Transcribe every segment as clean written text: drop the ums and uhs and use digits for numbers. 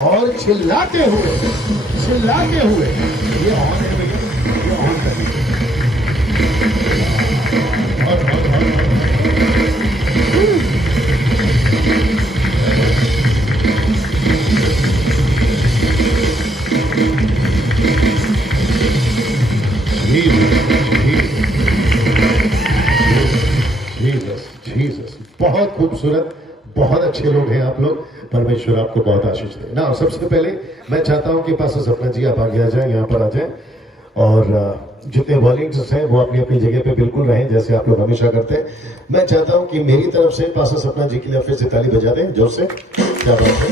और चिल्लाते हुए ये ऑन है भैया, ये ऑन करिए। जीसस, बहुत खूबसूरत, बहुत अच्छे लोग हैं आप लोग। परमेश्वर आपको बहुत आशीष दे ना। सबसे पहले मैं चाहता हूं कि पास्टर सपना जी आप आगे आ जाएं, यहाँ पर आ जाएं, और जितने वॉलंटियर्स हैं वो अपनी अपनी जगह पे बिल्कुल रहें जैसे आप लोग हमेशा करते हैं। मैं चाहता हूं कि मेरी तरफ से पास्टर सपना जी के लिए फिर से ताली बजा दें जोर से। क्या बात है।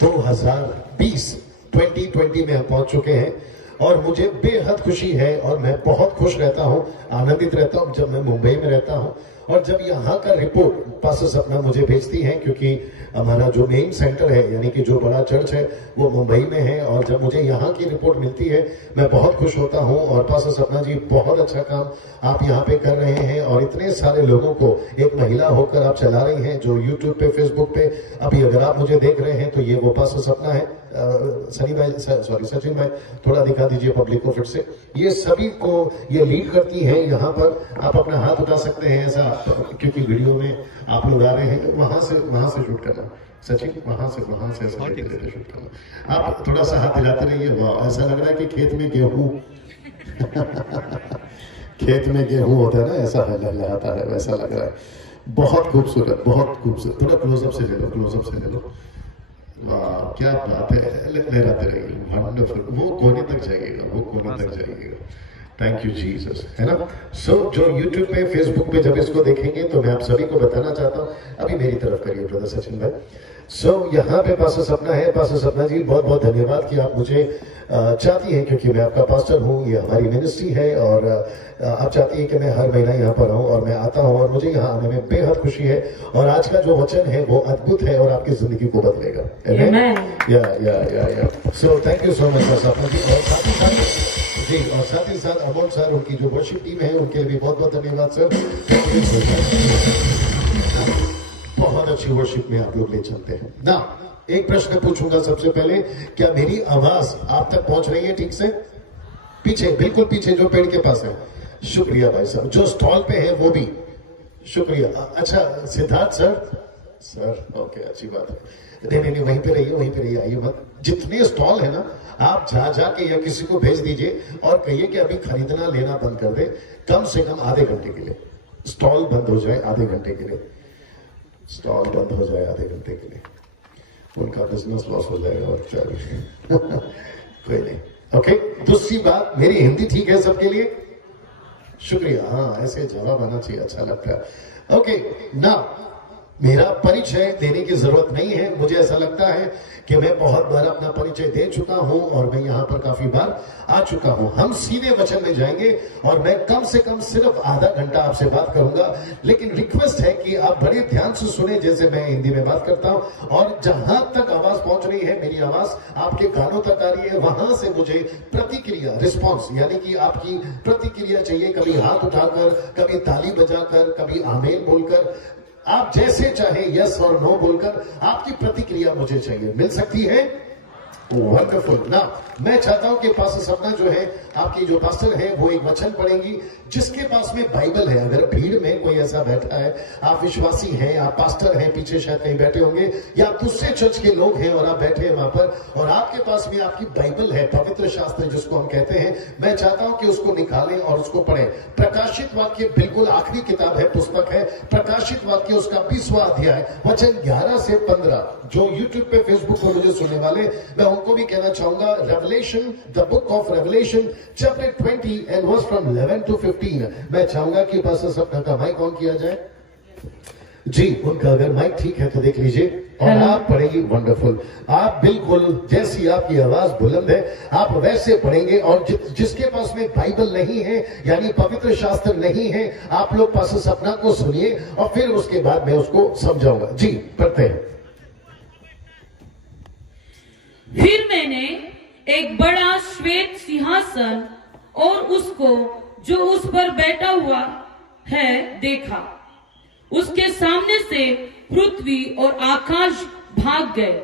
2020 में हम पहुंच चुके हैं और मुझे बेहद खुशी है और मैं बहुत खुश रहता हूं, आनंदित रहता हूं जब मैं मुंबई में रहता हूं और जब यहाँ का रिपोर्ट पास्टर सपना मुझे भेजती है, क्योंकि हमारा जो मेन सेंटर है यानी कि जो बड़ा चर्च है वो मुंबई में है, और जब मुझे यहाँ की रिपोर्ट मिलती है मैं बहुत खुश होता हूँ। और पास्टर सपना जी बहुत अच्छा काम आप यहाँ पे कर रहे हैं और इतने सारे लोगों को एक महिला होकर आप चला रही हैं जो यूट्यूब पे, फेसबुक पे अभी अगर आप मुझे देख रहे हैं तो ये वो पास्टर सपना है। सनी भाई, सॉरी सचिन भाई, थोड़ा दिखा दीजिए पब्लिक को फिर से। ये सभी को ये लीड करती हैं यहाँ पर। आप अपना हाथ उठा सकते हैं ऐसा, क्योंकि वीडियो में आप लोग आ रहे हैं, वहां से शूट करना सचिन, वहां से ऐसा शूट करना। आप थोड़ा सा हाथ हिलाते रहिए। वाह, ऐसा लग रहा है कि खेत में गेहूं खेत में गेहूं होता है ना, ऐसा लहलहाता है, वैसा लग रहा है। बहुत खूबसूरत, बहुत खूबसूरत। थोड़ा क्लोजअप से ले लो। वाह, क्या बात है। लहराते रहिए, वंडरफुल। वो कोने तक जाइएगा। थैंक यू जीसस, है ना। सो जो यूट्यूब पे, फेसबुक पे जब इसको देखेंगे तो मैं आप सभी को बताना चाहता हूँ, अभी मेरी तरफ करिए ब्रदर सचिन भाई। सो यहाँ पे पास्टर सपना है। पास्टर सपना जी बहुत बहुत धन्यवाद कि आप मुझे चाहती हैं, क्योंकि मैं आपका पास्टर हूँ, ये हमारी मिनिस्ट्री है और आप चाहती हैं कि मैं हर महीना यहाँ पर आऊँ और मैं आता हूँ और मुझे यहाँ आने में बेहद खुशी है। और आज का जो वचन है वो अद्भुत है और आपकी जिंदगी को बदलेगा। So thank you so much सपना जी। और साथ ही साथ अमोल सर, उनकी जो वर्शिप टीम है उनके लिए भी बहुत बहुत धन्यवाद सर। बहुत अच्छी वर्शिप में आप लोग ले चलते हैं ना। एक प्रश्न पूछूंगा सबसे पहले, क्या मेरी आवाज आप तक पहुंच रही है ठीक से? पीछे, बिल्कुल पीछे जो पेड़ के पास है। शुक्रिया भाई साहब। जो स्टॉल पे है वो भी शुक्रिया। अच्छा सिद्धार्थ सर ओके, अच्छी बात है। नहीं, वहीं पे रहिए, आइए मत। जितने स्टॉल है ना, आप जा के या किसी को भेज दीजिए और कहिए कि अभी खरीदना लेना बंद कर दे, कम से कम आधे घंटे के लिए। स्टॉल बंद हो जाए आधे घंटे के लिए, उनका बिजनेस लॉस हो जाएगा और क्या। कोई नहीं, ओके। दूसरी बात, मेरी हिंदी ठीक है सबके लिए? शुक्रिया। हाँ, ऐसे जवाब आना चाहिए, अच्छा लगता है। ओके ना, मेरा परिचय देने की जरूरत नहीं है। मुझे ऐसा लगता है कि मैं बहुत बार अपना परिचय दे चुका हूं और मैं यहाँ पर काफी बार आ चुका हूं। हम सीधे वचन में जाएंगे और मैं कम से कम सिर्फ आधा घंटा आपसे बात करूंगा, लेकिन रिक्वेस्ट है कि आप बड़े ध्यान से सुने जैसे मैं हिंदी में बात करता हूं। और जहां तक आवाज पहुंच रही है, मेरी आवाज आपके कानों तक आ रही है, वहां से मुझे प्रतिक्रिया, रिस्पॉन्स यानी कि आपकी प्रतिक्रिया चाहिए। कभी हाथ उठाकर, कभी ताली बजाकर, कभी आमीन बोलकर, आप जैसे चाहे यस और नो बोलकर आपकी प्रतिक्रिया मुझे चाहिए। मिल सकती है? वंडरफुल ना। मैं चाहता हूं कि पास्टर सपना जो है, आपकी जो पास्टर है, वो एक वचन पढ़ेंगी। जिसके पास में बाइबल है, अगर भीड़ में कोई ऐसा बैठा है, आप विश्वासी हैं, आप पास्टर हैं, पीछे शायद कहीं बैठे होंगे, या दूसरे चर्च के लोग हैं और आप बैठे हैं वहां पर और आपके पास में आपकी बाइबल है, पवित्र शास्त्र जिसको हम कहते हैं, मैं चाहता हूं कि उसको निकालें और उसको पढ़ें। प्रकाशित वाक्य बिल्कुल आखिरी किताब है, पुस्तक है प्रकाशित वाक्य, उसका 20वां अध्याय, वचन 11 से 15। जो यूट्यूब पे, फेसबुक पर मुझे सुनने वाले, मैं उनको भी कहना चाहूंगा, Revelation, the book of Revelation, chapter 20 and verse from 11 to 15। मैं चाहूंगा कि पास्टर सपना का माइक ऑन किया जाए। जी, उनका अगर माइक ठीक है तो देख लीजिए और आप पढ़ेंगे। वंडरफुल। आप बिल्कुल जैसी आपकी आवाज बुलंद है आप वैसे पढ़ेंगे। और जिसके पास में बाइबल नहीं है यानी पवित्र शास्त्र नहीं है, आप लोग पास्टर सपना को सुनिए और फिर उसके बाद मैं उसको समझाऊंगा। जी, पढ़ते हैं। फिर मैंने एक बड़ा श्वेत सिंहासन और उसको जो उस पर बैठा हुआ है देखा, उसके सामने से पृथ्वी और आकाश भाग गए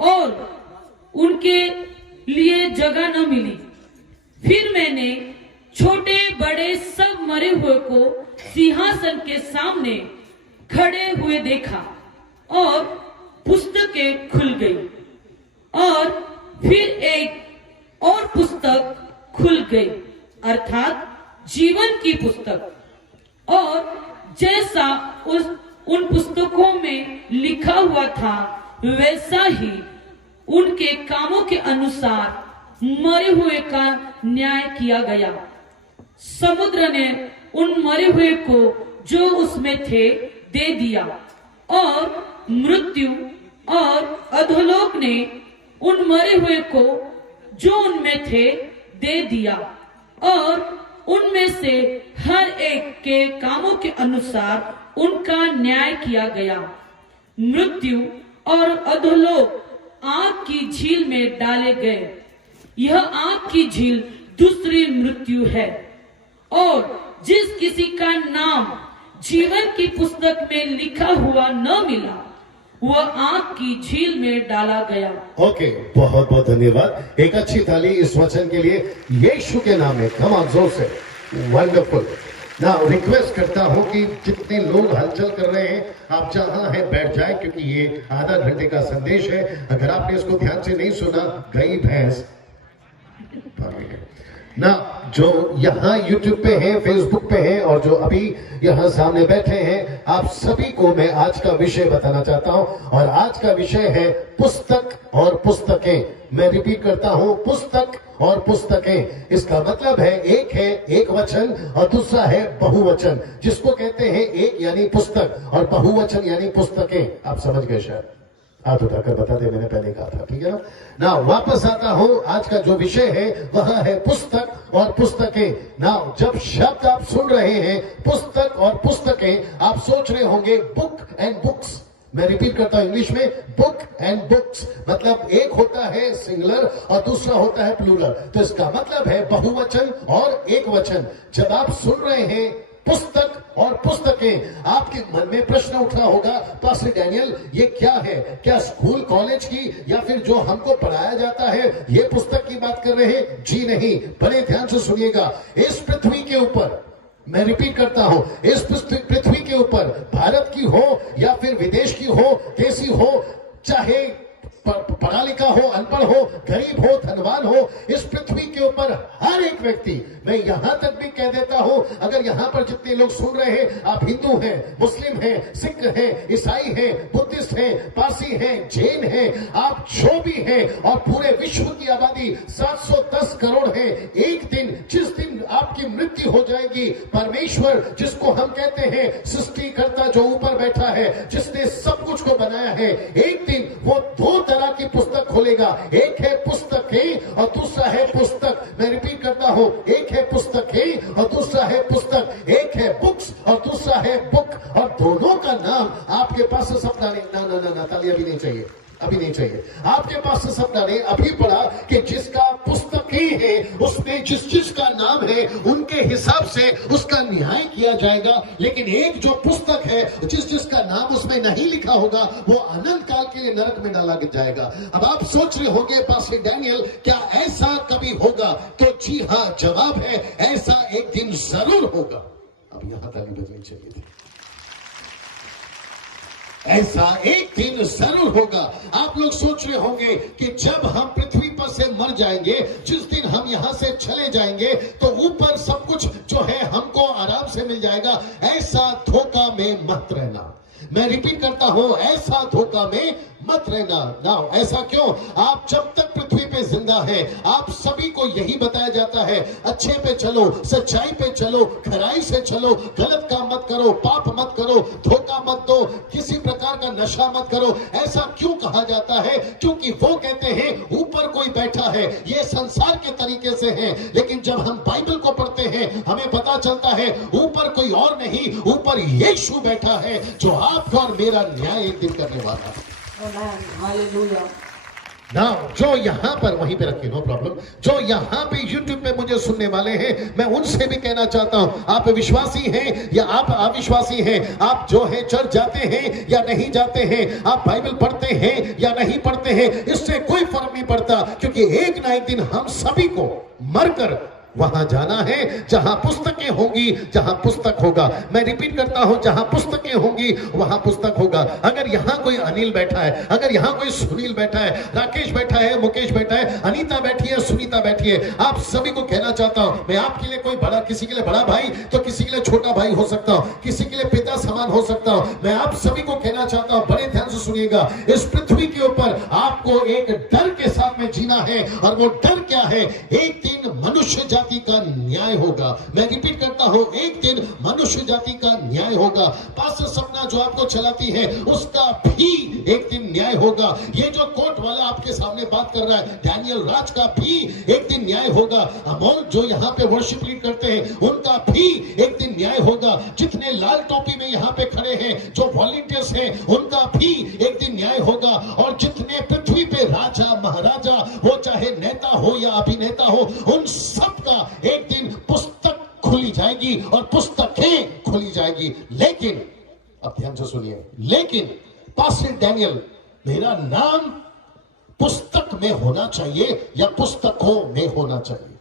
और उनके लिए जगह न मिली। फिर मैंने छोटे बड़े सब मरे हुए को सिंहासन के सामने खड़े हुए देखा और पुस्तकें खुल गई और फिर एक और पुस्तक खुल गई अर्थात जीवन की पुस्तक। और जैसा उन पुस्तकों में लिखा हुआ था वैसा ही उनके कामों के अनुसार मरे हुए का न्याय किया गया। समुद्र ने उन मरे हुए को जो उसमें थे दे दिया और मृत्यु और अधोलोक ने उन मरे हुए को जो उनमें थे दे दिया और उनमें से हर एक के कामों के अनुसार उनका न्याय किया गया। मृत्यु और अधोलोक आग की झील में डाले गए। यह आग की झील दूसरी मृत्यु है और जिस किसी का नाम जीवन की पुस्तक में लिखा हुआ न मिला वह आग की झील में डाला गया। ओके, बहुत बहुत धन्यवाद। एक अच्छी ताली इस वचन के लिए यीशु के नाम में। कम ऑन, जोर से। वंडरफुल। ना रिक्वेस्ट करता हूं कि जितने लोग हलचल कर रहे हैं आप जहां हैं बैठ जाएं, क्योंकि ये आधा घंटे का संदेश है। अगर आपने इसको ध्यान से नहीं सुना, गई भैंस ना। जो यहाँ YouTube पे हैं, Facebook पे हैं और जो अभी यहाँ सामने बैठे हैं, आप सभी को मैं आज का विषय बताना चाहता हूँ। और आज का विषय है पुस्तक और पुस्तकें। मैं रिपीट करता हूँ, पुस्तक और पुस्तकें। इसका मतलब है एक है एक वचन और दूसरा है बहुवचन, जिसको कहते हैं एक यानी पुस्तक और बहुवचन यानी पुस्तकें। आप समझ गए शायद, हाथ उठाकर बता दे, मैंने पहले कहा था, ठीक है ना। वापस आता हूं, आज का जो विषय है वह है पुस्तक और पुस्तकें। ना जब शब्द आप सुन रहे हैं पुस्तक और पुस्तकें, आप सोच रहे होंगे बुक एंड बुक्स। मैं रिपीट करता हूं इंग्लिश में, बुक एंड बुक्स। मतलब एक होता है सिंगुलर और दूसरा होता है प्लूरल। तो इसका मतलब है बहुवचन और एक वचन। जब आप सुन रहे हैं पुस्तक और पुस्तकें, आपके मन में प्रश्न उठा होगा, पास्टर डैनियल ये क्या है? क्या स्कूल कॉलेज की या फिर जो हमको पढ़ाया जाता है ये पुस्तक की बात कर रहे हैं? जी नहीं, बड़े ध्यान से सुनिएगा। इस पृथ्वी के ऊपर, मैं रिपीट करता हूं, इस पृथ्वी के ऊपर भारत की हो या फिर विदेश की हो, कैसी हो, चाहे पढ़ा लिखा हो, अनपढ़ हो, गरीब हो, धनवान हो, इस पृथ्वी के ऊपर हर एक व्यक्ति, मैं यहां तक भी कह देता हूं, अगर यहां पर जितने लोग सुन रहे हैं, आप हिंदू हैं, मुस्लिम हैं, सिख हैं, ईसाई हैं, बुद्धिस्ट हैं, पारसी हैं, जैन हैं, आप जो भी हैं, और पूरे विश्व की आबादी 710 करोड़ है, एक दिन जिस दिन आपकी मृत्यु हो जाएगी, परमेश्वर जिसको हम कहते हैं सृष्टिकर्ता जो ऊपर बैठा है, जिसने सब कुछ को बनाया है, एक दिन वो दो तरह की पुस्तक खोलेगा। एक है पुस्तकें और दूसरा है पुस्तक। मैं रिपीट करता हूं, एक है पुस्तकें और दूसरा है पुस्तक। एक है बुक्स और दूसरा है बुक, और दोनों का नाम आपके पास सपना नहीं। ना ना ना ना, ताली अभी नहीं चाहिए, अभी नहीं चाहिए। आपके पास सपना नहीं, अभी पढ़ा कि जिसका पुस्तकें है उसमें जिस जिसका नाम है उनके हिसाब से उसका न्याय किया जाएगा। लेकिन एक जो पुस्तक है, जिस जिसका नाम उसमें नहीं लिखा होगा, वो अनंत काल के लिए नरक में डाला जाएगा। अब आप सोच रहे होंगे पास्टर डैनियल क्या ऐसा कभी होगा? तो जी हाँ, जवाब है ऐसा एक दिन जरूर होगा। अब यहां ताली बजनी चाहिए थी। ऐसा एक दिन जरूर होगा। आप लोग सोच रहे होंगे कि जब हम पृथ्वी पर से मर जाएंगे, जिस दिन हम यहां से चले जाएंगे, तो ऊपर सब कुछ जो है हमको आराम से मिल जाएगा। ऐसा धोखा में मत रहना। मैं रिपीट करता हूं, ऐसा धोखा में मत रहना। ना, ऐसा क्यों? आप जब तक पृथ्वी पे जिंदा है, आप सभी को यही बताया जाता है, अच्छे पे चलो, सच्चाई पे चलो, खराई से चलो, गलत काम मत करो, पाप मत करो, धोखा मत दो, किसी प्रकार का नशा मत करो। ऐसा क्यों कहा जाता है? क्योंकि वो कहते हैं ऊपर कोई बैठा है, ये संसार के तरीके से है। लेकिन जब हम बाइबल को पढ़ते हैं, हमें पता चलता है ऊपर कोई और नहीं, ऊपर यीशु बैठा है, जो आपका और मेरा न्याय एक दिन करने वाला है। ना जो यहां पर, वहीं पे रखिए, नो प्रॉब्लम, जो यहां पे YouTube पे मुझे सुनने वाले हैं, मैं उनसे भी कहना चाहता हूं, आप विश्वासी हैं या आप अविश्वासी हैं, आप जो है चर्च जाते हैं या नहीं जाते हैं, आप बाइबल पढ़ते हैं या नहीं पढ़ते हैं, इससे कोई फर्क नहीं पड़ता, क्योंकि एक ना एक दिन हम सभी को मरकर वहां जाना है जहां पुस्तकें होंगी, जहां पुस्तक होगा। मैं रिपीट करता हूं, जहां पुस्तकें होंगी वहां पुस्तक होगा। अगर यहां कोई अनिल बैठा है, अगर यहां कोई सुनील बैठा है, राकेश बैठा है, मुकेश बैठा है, अनीता बैठी है, सुनीता बैठी है, आप सभी को कहना चाहता हूं, मैं आपके लिए कोई बड़ा, किसी के लिए बड़ा भाई तो किसी के लिए छोटा भाई हो सकता हूं, किसी के लिए पिता समान हो सकता हूं। मैं आप सभी को कहना चाहता हूं, बड़े ध्यान से सुनिएगा, इस पृथ्वी के ऊपर आपको एक डर के साथ में जीना है, और वो डर क्या है? एक दिन मनुष्य जाति का न्याय होगा। मैं रिपीट करता हूं, एक दिन मनुष्य जाति का न्याय होगा। पास्टर सपना जो आपको चलाती है, उसका भी एक दिन न्याय होगा। ये जो कोर्ट वाला आपके सामने बात कर रहा है, डैनियल राज का भी एक दिन न्याय होगा। अमोल जो यहाँ पे वर्शिप लीड करते हैं, उनका भी एक दिन न्याय होगा। जितने लाल टोपी में यहाँ पे खड़े हैं, जो वॉलंटियर्स हैं, उनका भी एक दिन न्याय होगा। और जितने पृथ्वी पे राजा महाराजा, वो चाहे नेता हो या अभिनेता हो, उन सब का एक दिन पुस्तक खुली जाएगी और पुस्तकें खुली जाएगी। लेकिन अब ध्यान से सुनिए, लेकिन पास्टर डैनियल, मेरा नाम पुस्तक में होना चाहिए या पुस्तकों में होना चाहिए?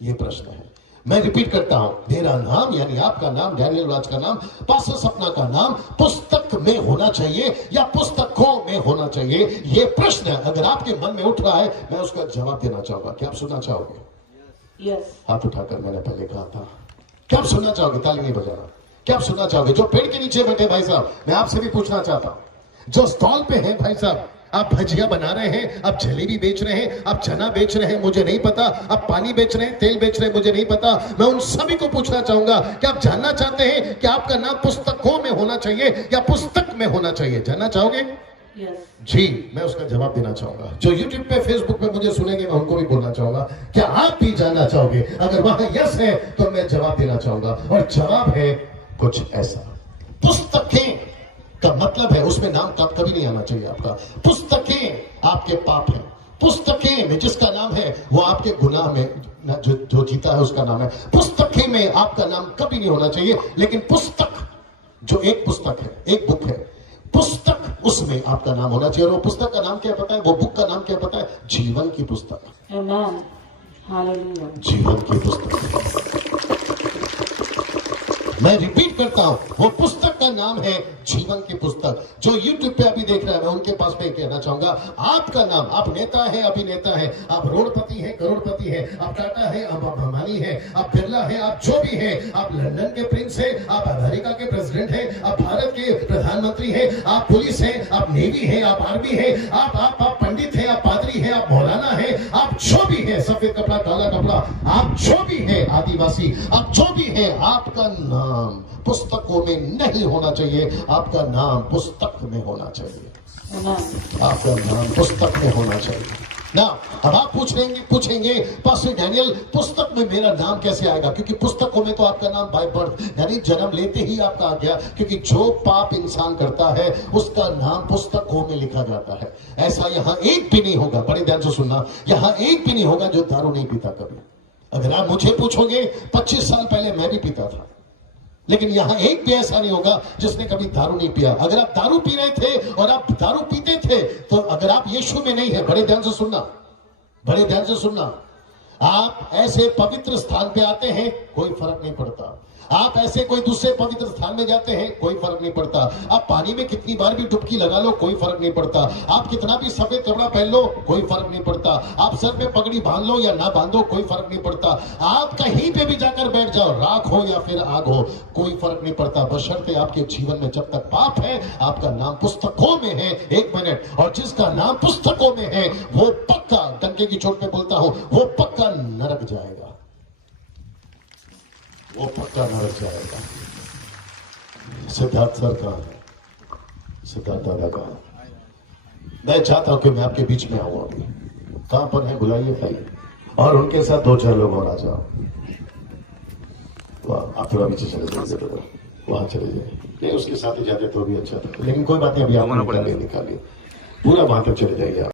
यह प्रश्न है। मैं रिपीट करता हूं, मेरा नाम यानी आपका नाम, डैनियल राज का नाम, पास्टर सपना का नाम पुस्तक में होना चाहिए या पुस्तकों में होना चाहिए? यह प्रश्न अगर आपके मन में उठ रहा है, मैं उसका जवाब देना चाहूंगा। क्या आप सुनना चाहोगे? हाथ उठाकर मैंने पहले कहा था। क्या आप सुनना चाहोगे? ताली नहीं बजाना। क्या आप सुनना चाहोगे? जो पेड़ के नीचे बैठे भाई साहब, मैं आपसे भी पूछना चाहता हूं, जो स्टॉल पे हैं भाई साहब, आप भजिया बना रहे हैं, आप जलेबी बेच रहे हैं, आप चना बेच रहे हैं, मुझे नहीं पता, आप पानी बेच रहे हैं, तेल बेच रहे हैं, मुझे नहीं पता, मैं उन सभी को पूछना चाहूंगा, क्या आप जानना चाहते हैं कि आपका नाम पुस्तकों में होना चाहिए या पुस्तक में होना चाहिए? जानना चाहोगे? जी, मैं उसका जवाब देना चाहूंगा। जो YouTube पे, Facebook पे मुझे सुनेंगे, मैं उनको भी बोलना चाहूंगा, क्या आप भी जानना चाहोगे? अगर वहां यस है तो मैं जवाब देना चाहूंगा, और जवाब है कुछ ऐसा। पुस्तकें का मतलब है, उसमें नाम कभी नहीं आना चाहिए आपका। पुस्तकें आपके पाप है, पुस्तकें में जिसका नाम है वो आपके गुनाह में, जो जीता है उसका नाम है। पुस्तकें में आपका नाम कभी नहीं होना चाहिए। लेकिन पुस्तक, जो एक पुस्तक है, एक बुक है, पुस्तक, उसमें आपका नाम होना चाहिए। और वो पुस्तक का नाम क्या पता है? वो बुक का नाम क्या पता है? जीवन की पुस्तक। जीवन की पुस्तक। मैं रिपीट करता हूं, वो पुस्तक का नाम है जीवन की पुस्तक। जो YouTube पे अभी देख रहे हैं, मैं उनके पास में कहना चाहूंगा, आपका नाम, आप नेता है, अभिनेता है, आप रोडपति है, करोड़पति है, आप टाटा है, आप अंबानी है, आप बिरला है, आप जो भी है, आप लंदन के प्रिंस है, आप अमेरिका के प्रेसिडेंट है, आप भारत के प्रधानमंत्री है, आप पुलिस है, आप नेवी है, आप आर्मी है, आप पंडित है, आप पादरी है, आप मौलाना है, आप जो भी है, सफेद कपड़ा, काला कपड़ा, आप जो भी है, आदिवासी, आप जो भी है, आपका नाम पुस्तकों में नहीं होना चाहिए। आपका नाम पुस्तक में होना चाहिए। आपका नाम पुस्तक में होना चाहिए ना। अब आप पूछेंगे पास्टर डैनियल, पुस्तक में मेरा नाम कैसे आएगा? क्योंकि पुस्तकों में तो आपका नाम बाय बर्थ यानी जन्म लेते ही आपका आ गया। क्योंकि जो पाप इंसान करता है उसका नाम पुस्तकों में लिखा जाता है। ऐसा यहाँ एक भी नहीं होगा, बड़े ध्यान से सुनना, यहाँ एक भी नहीं होगा जो दारू नहीं पीता कभी। अगर आप मुझे पूछोगे, 25 साल पहले मैं भी पीता था, लेकिन यहां एक भी ऐसा नहीं होगा जिसने कभी दारू नहीं पिया। अगर आप दारू पी रहे थे और आप दारू पीते थे, तो अगर आप यीशु में नहीं है, बड़े ध्यान से सुनना, बड़े ध्यान से सुनना, आप ऐसे पवित्र स्थान पे आते हैं, कोई फर्क नहीं पड़ता। आप ऐसे कोई दूसरे पवित्र स्थान में जाते हैं, कोई फर्क नहीं पड़ता। आप पानी में कितनी बार भी डुबकी लगा लो, कोई फर्क नहीं पड़ता। आप कितना भी सफेद कपड़ा पहन लो, कोई फर्क नहीं पड़ता। आप सर पे पगड़ी बांध लो या ना बांधो, कोई फर्क नहीं पड़ता। आप कहीं पे भी जाकर बैठ जाओ, राख हो या फिर आग हो, कोई फर्क नहीं पड़ता, बशर्ते आपके जीवन में जब तक पाप है, आपका नाम पुस्तकों में है। एक मिनट, और जिसका नाम पुस्तकों में है वो पक्का, डंके की चोट पे बोलता हूं, वो पक्का नरक जाएगा, वो पक्का नरक जाएगा। सिद्धार्थ सर का, सिद्धार्थ दादा का, मैं चाहता हूं कि मैं आपके बीच में आऊं। अभी कहां पर है? बुलाइए भाई, और उनके साथ 2-4 लोग और आ जाओ। आप थोड़ा पीछे चले जाइए, वहां चले जाइए। नहीं, उसके साथ ही जाते तो भी अच्छा था, लेकिन कोई बात नहीं, अभी आप निकालिए, पूरा वहां तक चले जाइए आप।